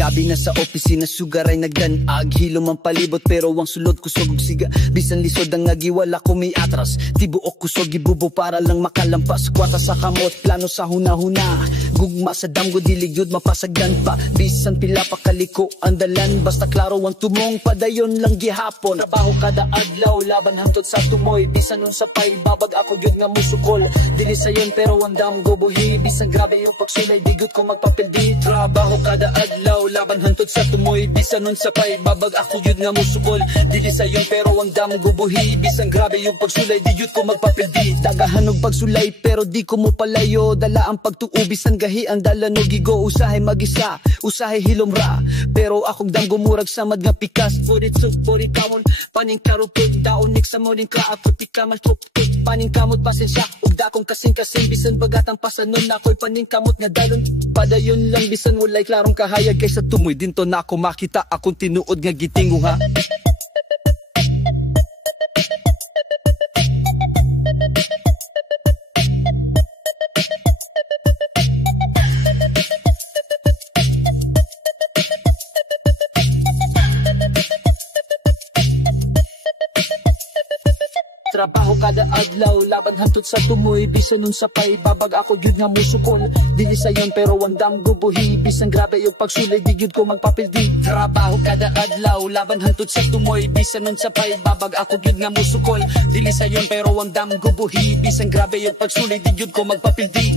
Gabi na sa opisina, sugar ay nagdanag. Hilom ang palibot pero ang sulod kusog siga. Bisan lisod ang agiwala ko may atras. Tibuok kusog ibubo para lang makalampas. Kwata sa kamot, plano sa hunahuna. Gugma sa damgo, diligyod mapasagdan pa. Bisan pila pa kaliko ang dalan. Basta klaro ang tumong, padayon lang gihapon. Trabaho kada adlaw, laban hantod sa tumoy. Bisan nun sa pay, babag ako yun nga musukol. Dili sayon pero ang damgo buhi. Bisan grabe yung pagsulay, digot ko magpapildi. Trabaho kada adlaw, laban hantod sa tumoy. Bisan nun sa pay, babag ako yun nga musukol. Dili sayon pero ang damgo buhi. Bisan grabe yung pagsulay, digot ko magpapildi. Tagahanog pagsulay pero di ko mo palayo. Dala ang pagtuubisan gahi ang dala no gigo. Usahay magisa, usahay hilomra. Pero akong damgo murag samad nga pikas. Purit suk, puri kamon, paning karupig. Daonik sa mo din ka, ako tikamal tupik. Paning kamot pasensya, ugda kong kasing-kasing. Bisan bagatang pasanon na ako'y paning kamot nga dalon. Padayon lang bisan walay klarong kahayag. Kaysa tumoy dinto na ako makita akong tinuod nga gitingo ha. Trabaho kada adlaw, laban hantod sa tumoy. Bisan nun sa pay, babag ako yun nga musukol. Dili sayon pero wandam gubuhi. Bisan grabe yung pagsulay, di yun ko magpapildi. Trabaho kada adlaw, laban hantod sa tumoy. Bisan nun sa pay, babag ako yun nga musukol. Dili sayon pero wandam gubuhi. Bisan grabe yung pagsulay, di yun ko magpapildi.